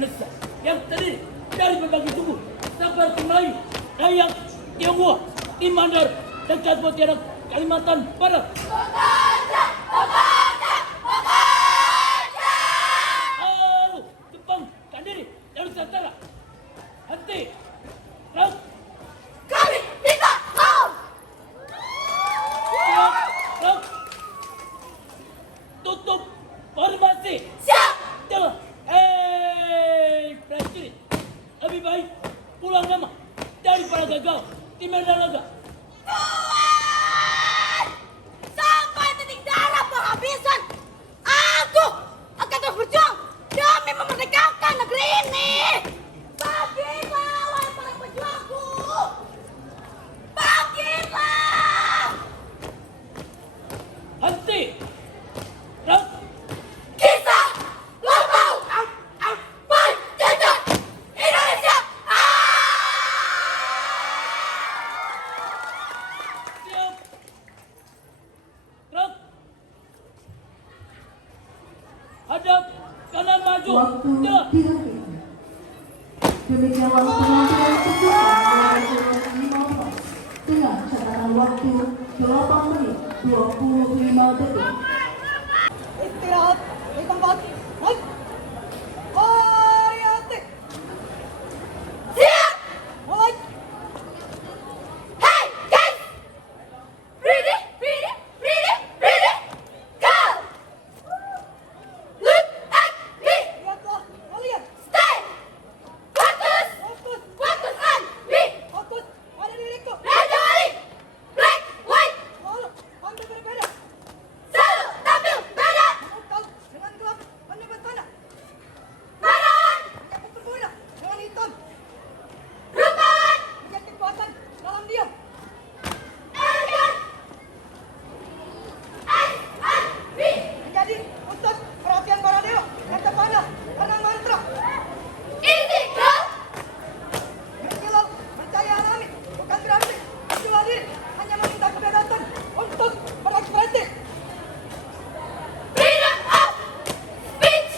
Indonesia yang terdiri dari berbagai suku seperti Melayu, Dayak, Tionghoa, Timandar, dan Kasmotiara Kalimantan Barat. Lalu Jepang, Kandiri, dan Nusantara. Henti. Terus. Kami tidak mau. Terus. Tutup formasi. Siap. Jangan. Prajurit, lebih baik pulang nama daripada gagal di medan laga. Sampai titik darah penghabisan, aku akan terus berjuang demi memerdekakan negeri ini. Bangkitlah, wahai para pejuangku. Bangkitlah. Henti. Terus. Kita lambang penjajah Indonesia. Siap. Terus. Hadap kanan maju. Waktu Jalan. dihentikan. Demikian waktu penampilan kejuaraan mulai dengan catatan waktu 8 menit 25 detik. Istirahat di tempat. Baik. Variatif. Siap. Mulai. Hey guys. Ready, ready, ready, ready. Go. Look at me. Lihatlah kalian. Stay. Fokus. Fokus. Fokus on me. Fokus pada diriku. Raja Wali. Black, white. Lalu ambil berbeda. Selalu tampil beda. Memukau dengan gelap menyebut tanah. Marahan menyebut bermuda dengan hitam. Rupawan menjadi kekuatan dalam diam. Elegan. S.R.B. menjadi pusat perhatian para dewa dan terpana karena mantra. Integral. Berkilau percaya alami bukan berarti menjual diri, hanya meminta kebebasan untuk berekspresi. Freedom of speech.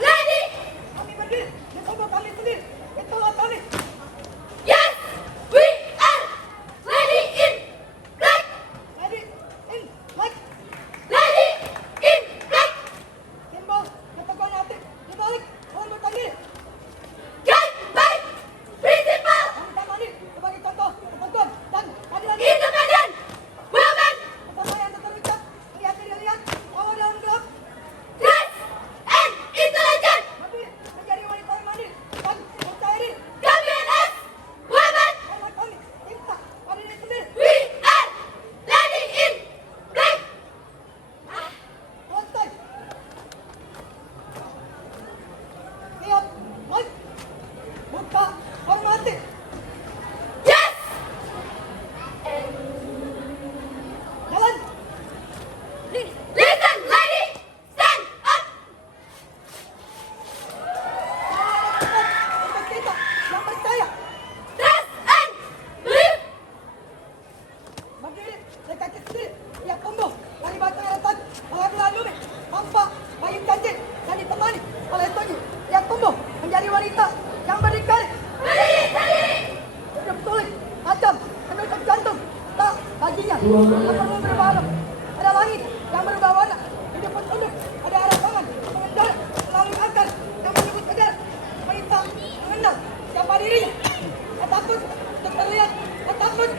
Lady. Kami berdiri di tubuh kami sendiri. Itulah kami. Yes, we are lady in black. Lady in black. Lady in black. Simbol keteguhan hati di balik menundukkan diri. Guide by principle. Kami tamani sebagai contoh keteguhan dan keadilan. Independent women. Bersama yang terterucap melihat diri lihat bahwa dalam gelap. Dress and intelligent. Kami menjadi wanita yang mandiri dan percaya diri. WNS women. Karena kami cinta pada diri sendiri. We are lady in black. Selesai. Siap. Baik. Buka formasi. Yes. Jalan. Listen, lady. Stand up. Untuk kita yang percaya. Trust and believe. Berdiri di kaki sendiri. Ia tumbuh dari batang letak oleh belahan bumi tanpa bayi janji dan ditemani oleh Tony. Ia tumbuh menjadi wanita yang berdikari. Berdiri sendiri. Hidup sulit, tajam, menutup jantung. Tak baginya. Tak perlu berubah alam. Ada langit yang berubah warna. Hidup pun tunduk. Ada arah tangan mengendara melalui akal yang menyebut sejarah. Wanita mengenal siapa dirinya. Tak takut untuk terlihat. Tak takut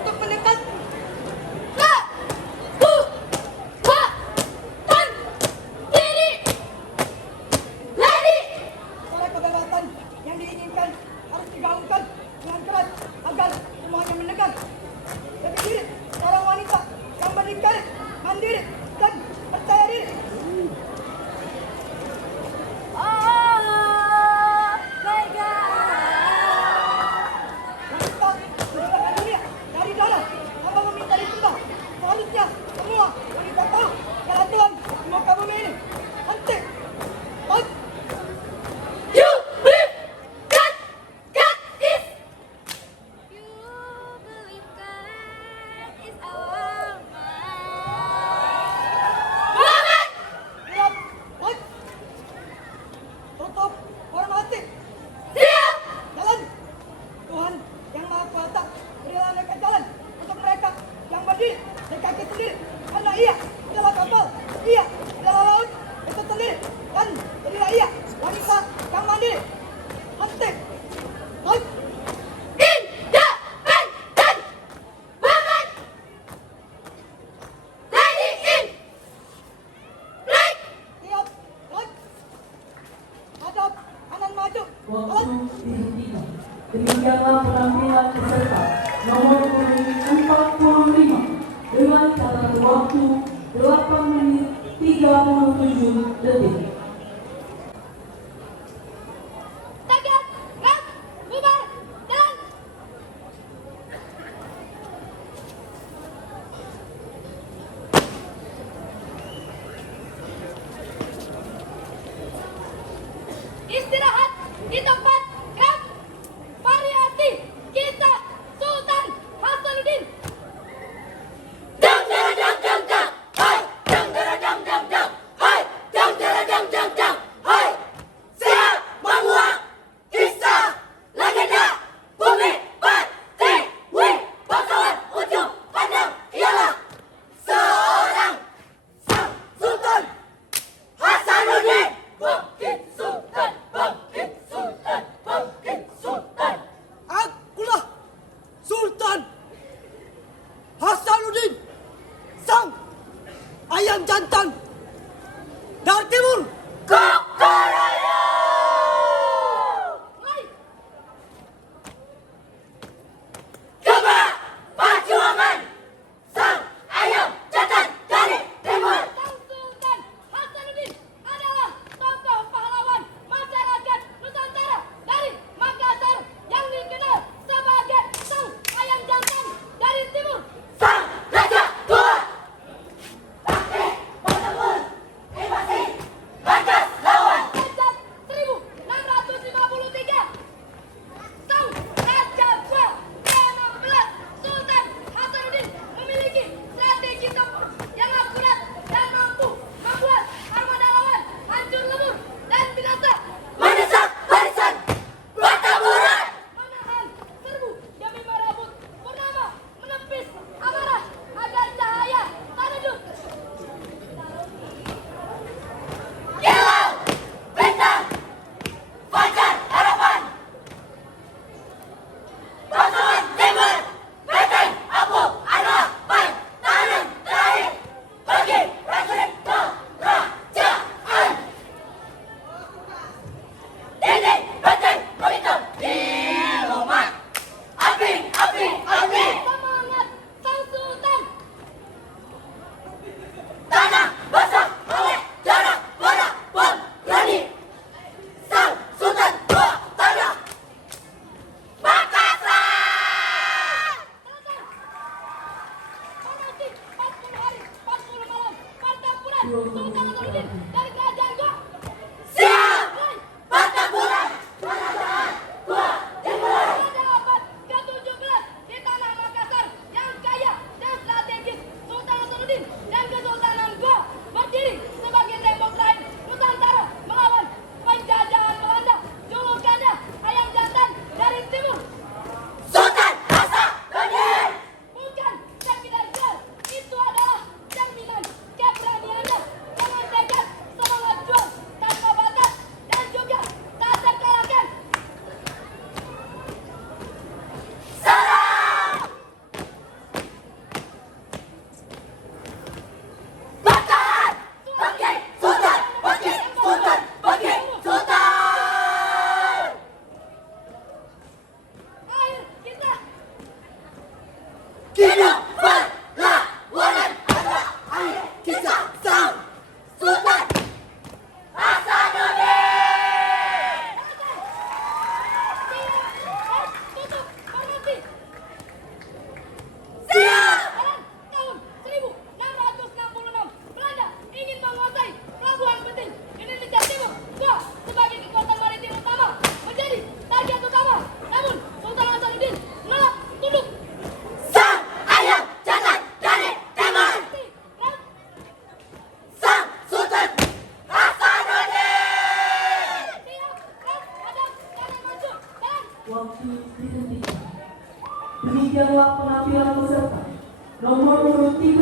untuk mendekat. Kekuatan diri. Lady. Suara kebebasan yang diinginkan harus digaungkan dengan keras agar semuanya mendengar. Jadi diri seorang wanita yang berdikari, mandiri, dan percaya diri. Oh my God. Wanita menggunakan dunia ia adalah kapal, ia adalah laut itu sendiri, dan jadilah ia wanita yang mandiri. Henti. Baik. Independent women. Lady in black. Siap. Baik. Hadap kanan maju. Waktu dihentikan. Demikianlah penampilan peserta nomor punggung 45 dengan catatan waktu 8 menit 37 detik. Tegak, gerak, bubar, jalan. Istirahat di tempat gerak. Variasi kisah Sultan Hasanuddin. Dang dang dang dang dang, hai. Dang dang dang dang dang, hai. Dang dang dang dang dang, hai. Siap menguak kisah legenda Bumi Pertiwi. Bangsawan ujung pandang ialah seorang sang Sultan Hasanuddin. Bangkit Sultan, bangkit Sultan, bangkit Sultan. Akulah Sultan Hasanuddin, sang ayam jantan dari timur. Kokoraya! Coba perjuangan sang ayam jantan dari timur. Sang Sultan Hasanuddin adalah tokoh pahlawan masyarakat Nusantara dari Makassar yang dikenal sebagai sang ayam jantan dari timur. Sang Raja Tua. Bangkit, bertempur, invasi, bagas lawan. Sejak 1653, sang Raja Tua ke-16 Sultan Hasanuddin memiliki strategi tempur yang akurat dan mampu membuat armada lawan hancur lebur dan binasa. Mendesak barisan pertempuran, menahan serbu demi merebut purnama, menepis amarah agar cahaya tak redup. Kilau bintang fajar harapan. Bangsawan timur, beteng apu adalah pertahanan terakhir bagi prajurit kerajaan. Dinding beteng menghitam di rumah. Api, api, api. Semangat sang Sultan. Tanah basah oleh jarak pada pemberani. Sang Sultan tua tanah Makassar. Menanti 40 hari, 40 malam pertempuran Sultan Hasanuddin dari kerajaan gua. Siap! Pertempuran kerajaan gua dimulai. Pada abad ke-17 di tanah Makassar yang kaya dan strategis, Sultan Hasanuddin dan Kesultanan Goa berdiri sebagai tembok terakhir Nusantara melawan penjajahan Belanda. Julukannya ayam jantan dari timur. Sultan Hasanuddin bukan sekedar gelar, itu adalah cerminan keberaniannya dengan tekad, semangat juang tanpa batas, dan juga tak terkalahkan. Serang! Bakaran! Bangkit Sultan! Bangkit Sultan! Bangkit Sultan! Akhir kisah. Hidup perlawanan adalah akhir kisah sang Sultan Hasanuddin. Tutup, berhenti. Siap! Tahun 1666, Belanda ingin menguasai pelabuhan penting Indonesia Timur. Goa sebagai kekuatan maritim utama menjadi target utama. Namun Sultan Hasanuddin menolak tunduk. Sang ayam jantan dari timur. Sang Sultan Hasanuddin. Siap, hadap, kanan maju, jalan. Waktu dihentikan. Demikianlah penampilan peserta nomor urut 37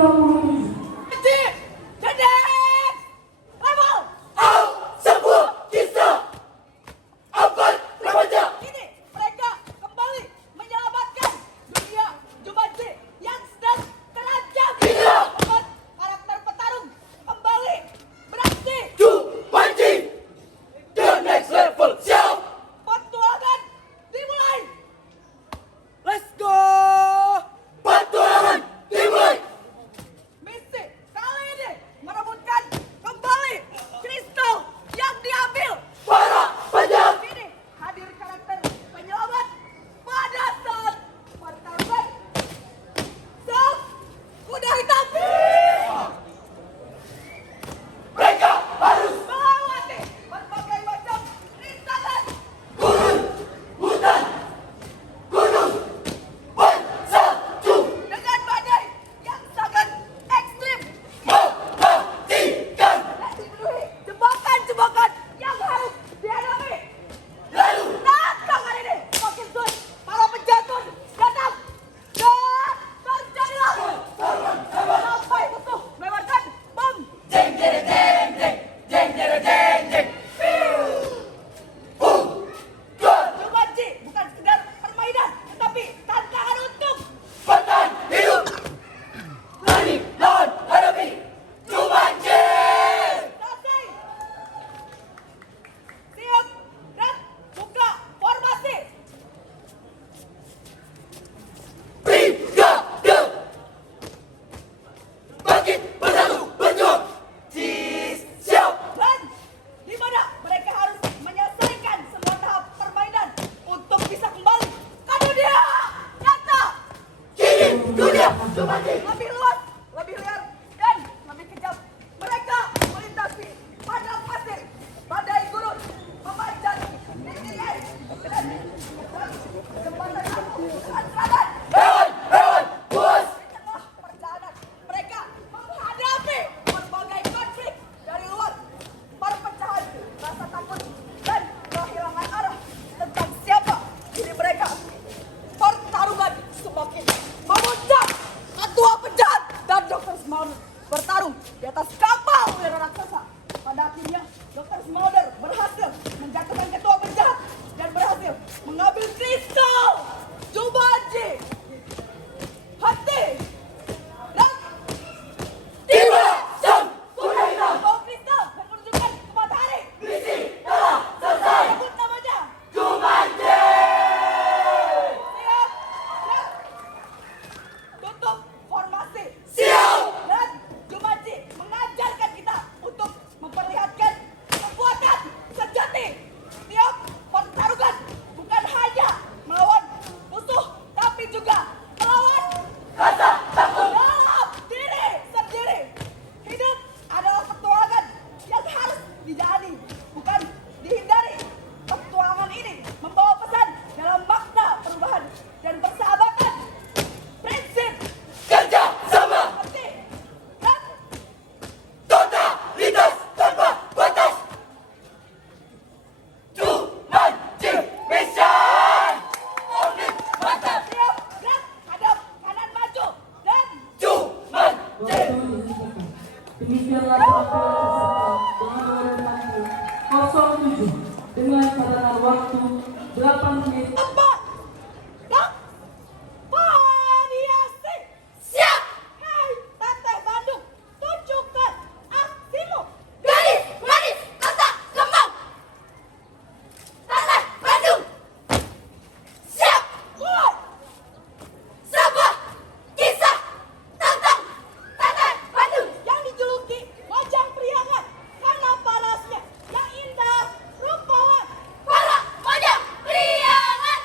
waktu 8 menit. Tempat dan variasi. Siap. Hei, Teteh Bandung, tunjukkan aksimu. Gadis manis kata kembang. Teteh Bandung. Siap. Mulai. Sebuah kisah tentang Teteh Bandung. Yang dijuluki Majang Priangan karena parasnya yang indah rupawan. Para Majang Priangan.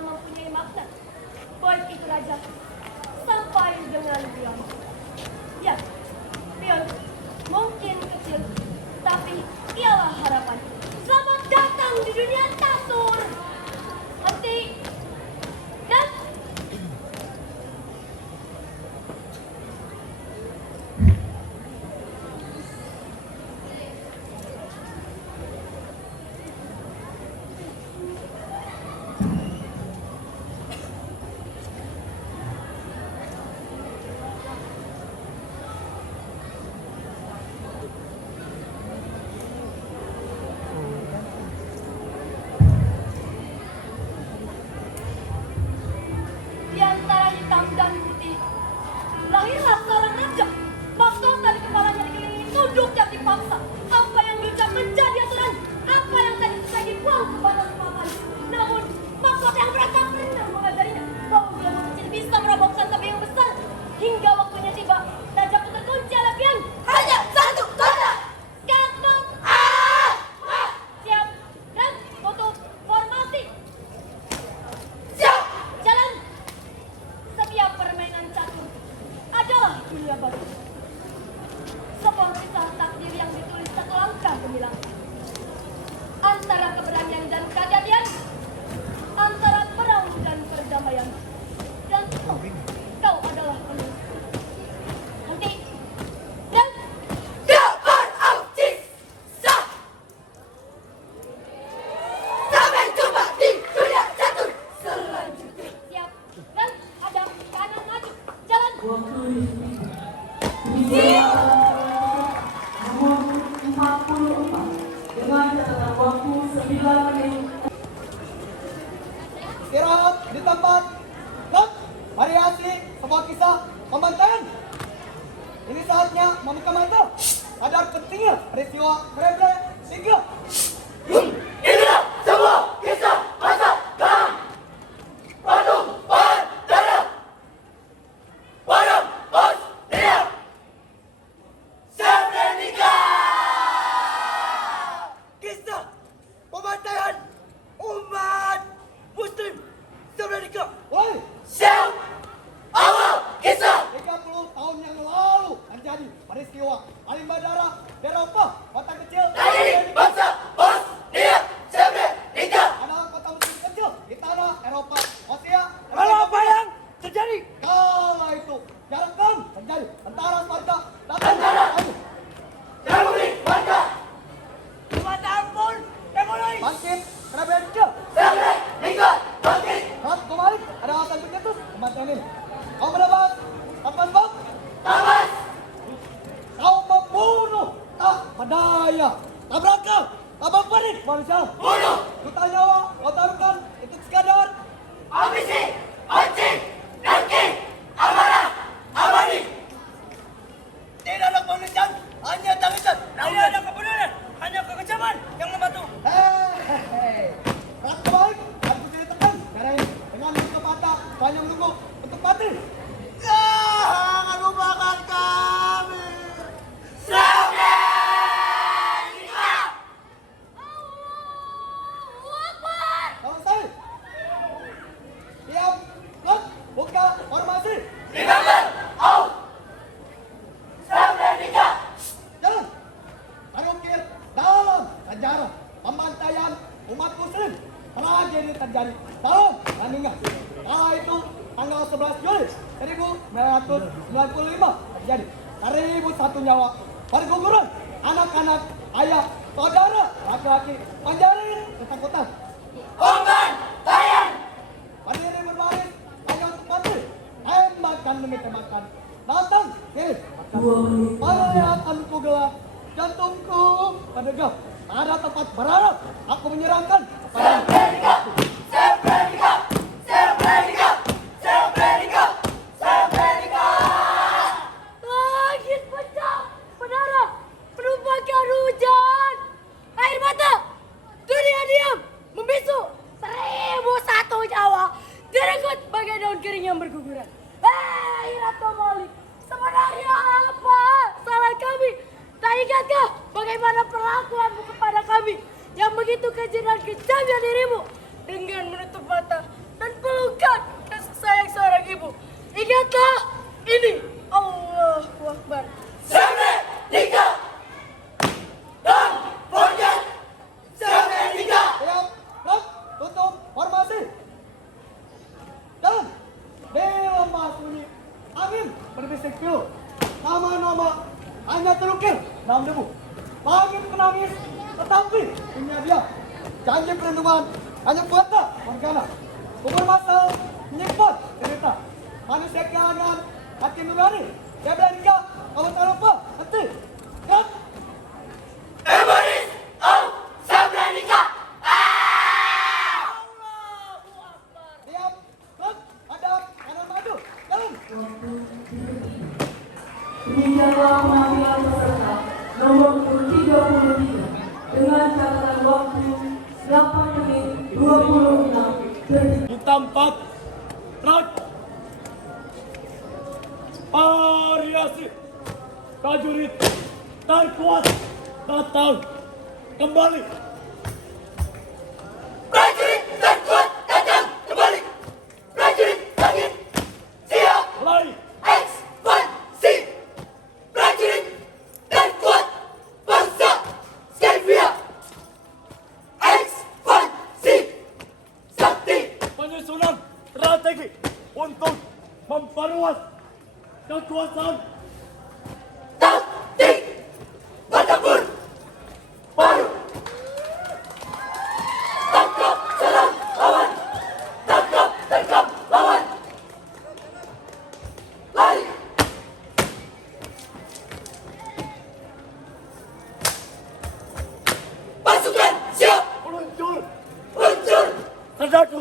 yang mempunyai makna. Baik itu raja, sampai dengan pion. Ya, pion mungkin kecil, tapi ialah harapan. Selamat datang di dunia catur. Henti. Dan di antara hitam dan putih, lahirlah seorang raja. Mahkota di kepalanya dikelilingi tunduk dan dipaksa. Apa yang diucap menjadi aturan, apa yang tadi selesai dibuang ke batas papan. Namun, mahkota yang berakal pernah mengajarinya bahwa bila kecil bisa merobohkan tapi yang besar. Hingga waktunya tiba, raja pun terkunci oleh pion. Hanya satu kata. Skakmat. Siap dan tutup formasi. Siap. Jalan. Setiap permainan catur adalah dunia baru. Sebuah kisah takdir yang ditulis satu langkah demi langkah. Antara keberanian dan keajaiban, antara perang dan perdamaian. Dan kau adalah penulis. Nanti dan Dapat autis sah. Sampai jumpa di dunia catur selanjutnya. siap dan ada kanan maju. Jalan. Waktu ini nomor 44 dengan catatan waktu 9 menit. Istirahat di tempat. Dan variasi sebuah kisah pembantaian. Ini saatnya membuka mata. Sadar pentingnya peristiwa Kreble 3. Inilah sebuah kisah masa kelam. Penuh darah. Warung Bosnia. Srebrenica. Kisah pembantaian umat Muslim Srebrenica. Woi, Siap. Awal kisah. 30 tahun yang lalu terjadi peristiwa limbah darah di Eropa. Kota kecil Dari bangsa Bosnia. Srebrenica. adalah kota muslim kecil di tanah Eropa. Asia. Lalu apa yang terjadi? Kala itu jarak perang terjadi antara Sparta dan Tentara. Romawi. Republik Sparta. Minta ampun, mulai. Bangkit Srebrenica. Srebrenica. Bangkit. Saat kembali ada alasan pencetus kematian ini. Kau mendapat kapan bab? Tamas. Kau membunuh tak berdaya, tak berakal, tak berperik manusia. Bunuh. Juta nyawa kau taruhkan itu sekadar. Ambisi. Pancing. Dengki. Amarah. Abadi. Tidak ada kemanusiaan, hanya tangisan. Tidak ada kepedulian, hanya kekejaman yang membantu. Hehehe. Saat kembali harus ditekan darah ini dengan muka patah hanya menunggu untuk mati. Jangan lupakan kami. Srebrenica. Allahu Akbar. Selesai. Siap. Lot. Buka formasi. Remember. Out. Srebrenica. Jalan. Terukir dalam sejarah pembantaian umat muslim tragedi terjadi dalam dan ingat. Kala itu tanggal 11 Juli 1995 terjadi 1001 nyawa berguguran, anak-anak, ayah, saudara, laki-laki, penjara ketakutan. Korban. Bayan. Berdiri berbaris hanya untuk mati. Tembakan demi tembakan. Datang, sini. 2 menit. Penglihatanku gelap, jantungku berdegap. Tak ada tempat berharap. Aku menyerahkan kepada Srebrenica. Srebrenica. Srebrenica. Srebrenica. Srebrenica. Langit pecah, berdarah, merupakan hujan. Air mata, dunia diam, membisu. 1001 nyawa direnggut bagai daun kering yang berguguran. Hei Ratu Malik, sebenarnya apa salah kami? Tak ingatkah bagaimana perlakuanmu kepada kami yang begitu keji dan kejamnya dirimu dengan menutup mata dan senam debu. Langit menangis, tetapi punya dia. Janji perlindungan hanya buatlah Morgana. Kubur masal menyimpan cerita. Manusia kehilangan hati nurani. Dia berharga, kamu tak lupa. Hati. Kan? Everest of Sabranика. Diam. Kan? Hadap. Kanan maju. Jalan. Demikianlah penampilan peserta nomor 33 dengan catatan waktu 8 menit 26 detik. Hitam 4, Rak. Variasi prajurit terkuat datang kembali. Prajurit terkuat datang kembali. Prajurit langit siap. Mulai. Ekspansi. Prajurit terkuat bangsa Scandinavia. Ekspansi. Sakti. Penyusunan strategi untuk memperluas kekuasaan Taktik bertempur. Baru. Tangkap serang lawan. Tangkap terkam lawan. Lari. Pasukan siap. meluncur Luncur. seradu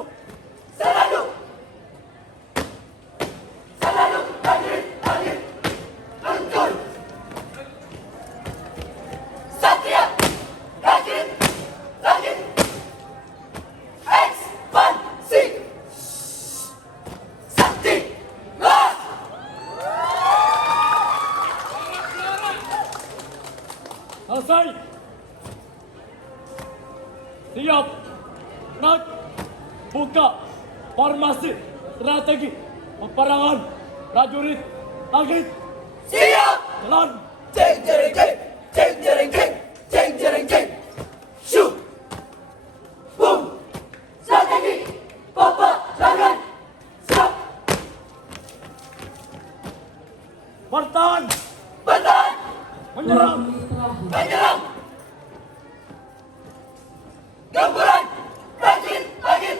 Seradu. Seradu prajurit langit. Luncur. Satria. Prajurit langit. Ekspansi. Sakti. Lah. selesai. Siap. Nak. Buka formasi strategi peperangan prajurit langit. Siap. Jalan. Jeng jering jeng. Jeng jering jeng. Jeng jering jeng. Shoot. Boom. Strategi peperangan. Siap. Bertahan. Bertahan. Menyerang. Menyerang. Gempuran prajurit langit.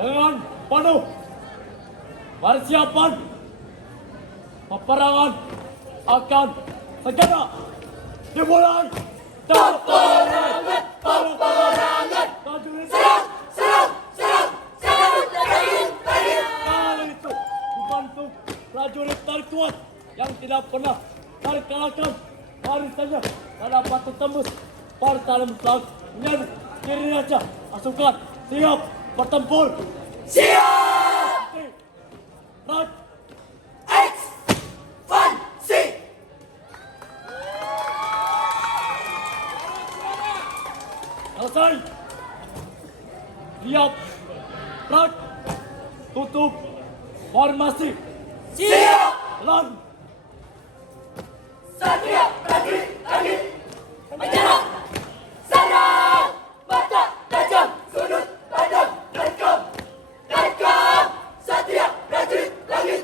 Dengan penuh persiapan peperangan akan segera dimulai. Peperangan. Peperangan. Prajurit Serang. Serang. Serang. Serang. Prajurit. Prajurit. kali itu dibantu prajurit terkuat yang tidak pernah terkalahkan. Barisannya tak dapat tembus pertahanan belakang menjadi kiri raja. Pasukan siap bertempur. Siap. Rak. Ekspansi. Selesai. Siap. Rak. Tutup formasi. Siap. Jalan. Satria prajurit langit. Menyerang. Serang. Mata tajam. Sudut pandang. Terkam. Terkam. Satria prajurit langit.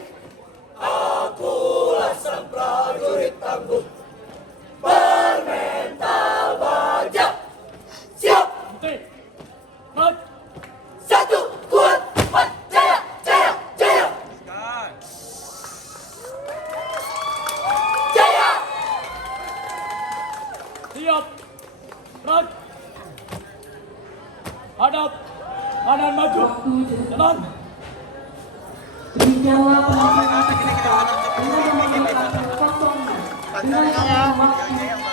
Akulah sang prajurit tangguh. Bermental baja. Siap. Nanti. Rak. Satu. Kuat. Empat. Jaya. Jaya. Jaya. Jaya. Siap. Rak. Hadap. Kanan maju. Jalan. Demikianlah penampilan peserta dengan menggunakan kosong dengan catatan waktu